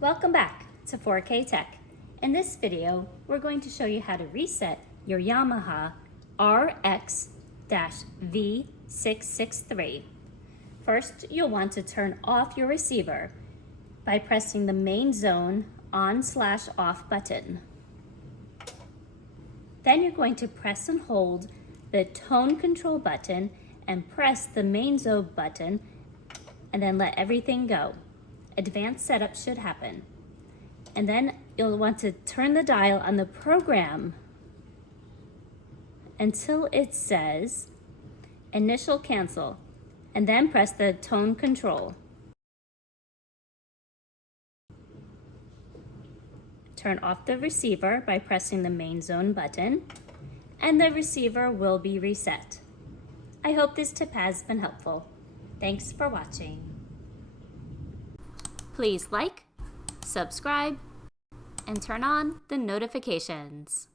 Welcome back to 4K Tech. In this video, we're going to show you how to reset your Yamaha RX-V663. First, you'll want to turn off your receiver by pressing the main zone on/off button. Then you're going to press and hold the tone control button and press the main zone button and then let everything go. Advanced setup should happen. And then you'll want to turn the dial on the program until it says initial cancel, and then press the tone control. Turn off the receiver by pressing the main zone button, and the receiver will be reset. I hope this tip has been helpful. Thanks for watching. Please like, subscribe, and turn on the notifications.